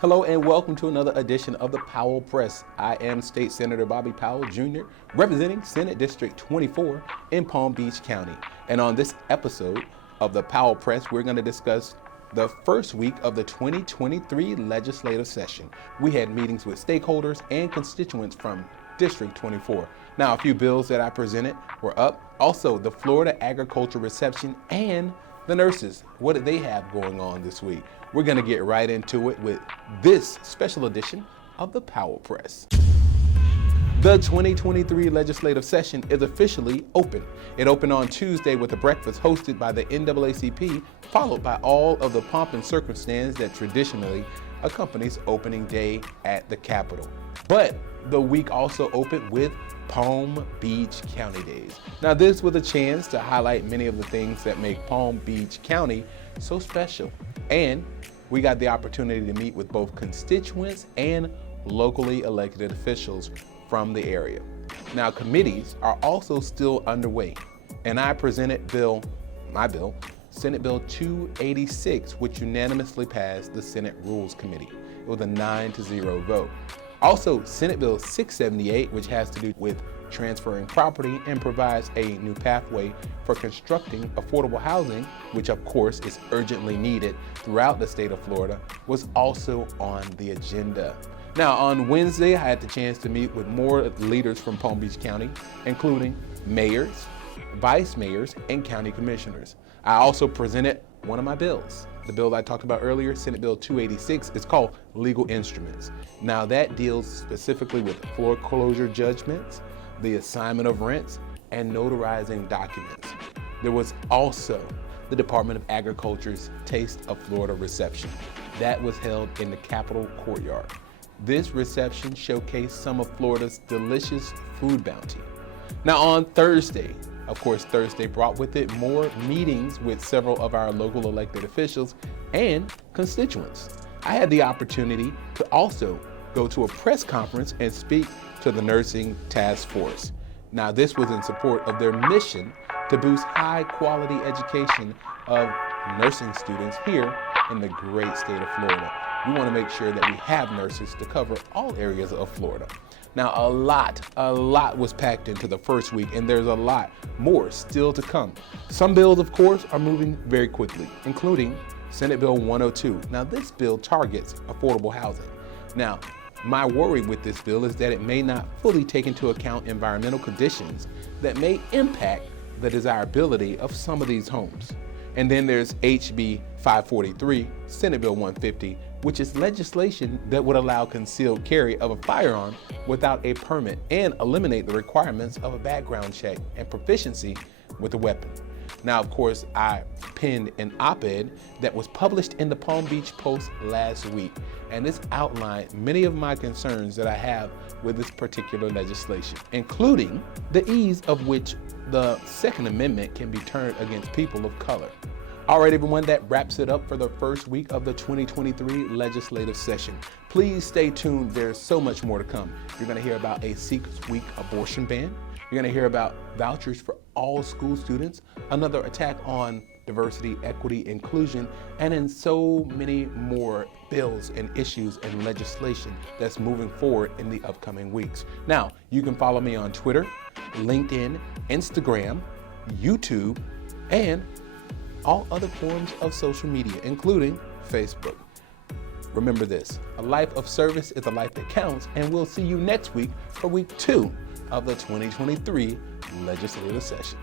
Hello and welcome to another edition of the Powell Press. I am State Senator Bobby Powell Jr., representing Senate District 24 in Palm Beach County. And on this episode of the Powell Press, we're going to discuss the first week of the 2023 legislative session. We had meetings with stakeholders and constituents from District 24. Now, a few bills that I presented were up. Also, the Florida agriculture reception and the nurses. What did they have going on this week? We're going to get right into it with this special edition of the Powell Press. The 2023 legislative session is officially open. It opened on Tuesday with a breakfast hosted by the NAACP, followed by all of the pomp and circumstance that traditionally accompanies opening day at the Capitol. But the week also opened with Palm Beach County Days. Now, this was a chance to highlight many of the things that make Palm Beach County so special. And we got the opportunity to meet with both constituents and locally elected officials from the area. Now, committees are also still underway, and I presented my bill, Senate Bill 286, which unanimously passed the Senate Rules Committee. It was a 9-0 vote. Also, Senate Bill 678, which has to do with transferring property and provides a new pathway for constructing affordable housing, which of course is urgently needed throughout the state of Florida, was also on the agenda. Now, on Wednesday, I had the chance to meet with more leaders from Palm Beach County, including mayors, vice mayors, and county commissioners. I also presented one of my bills. The bill I talked about earlier, Senate Bill 286, is called Legal Instruments. Now, that deals specifically with foreclosure judgments, the assignment of rents, and notarizing documents. There was also the Department of Agriculture's Taste of Florida reception. That was held in the Capitol courtyard. This reception showcased some of Florida's delicious food bounty. Now, on Thursday, of course, Thursday brought with it more meetings with several of our local elected officials and constituents. I had the opportunity to also go to a press conference and speak to the nursing task force. Now, this was in support of their mission to boost high quality education of nursing students here in the great state of Florida. We want to make sure that we have nurses to cover all areas of Florida. Now, a lot was packed into the first week, and there's a lot more still to come. Some bills, of course, are moving very quickly, including Senate Bill 102. Now, this bill targets affordable housing. Now, my worry with this bill is that it may not fully take into account environmental conditions that may impact the desirability of some of these homes. And then there's HB 543, Senate Bill 150, which is legislation that would allow concealed carry of a firearm without a permit and eliminate the requirements of a background check and proficiency with a weapon. Now, of course, I penned an op-ed that was published in the Palm Beach Post last week, and this outlined many of my concerns that I have with this particular legislation, including the ease of which the Second Amendment can be turned against people of color. All right, everyone, that wraps it up for the first week of the 2023 legislative session. Please stay tuned. There's so much more to come. You're going to hear about a 6-week abortion ban. You're going to hear about vouchers for all school students, another attack on diversity, equity, inclusion, and in so many more bills and issues and legislation that's moving forward in the upcoming weeks. Now, you can follow me on Twitter, LinkedIn, Instagram, YouTube, and all other forms of social media, including Facebook. Remember this, a life of service is a life that counts, and we'll see you next week for week 2 of the 2023 legislative session.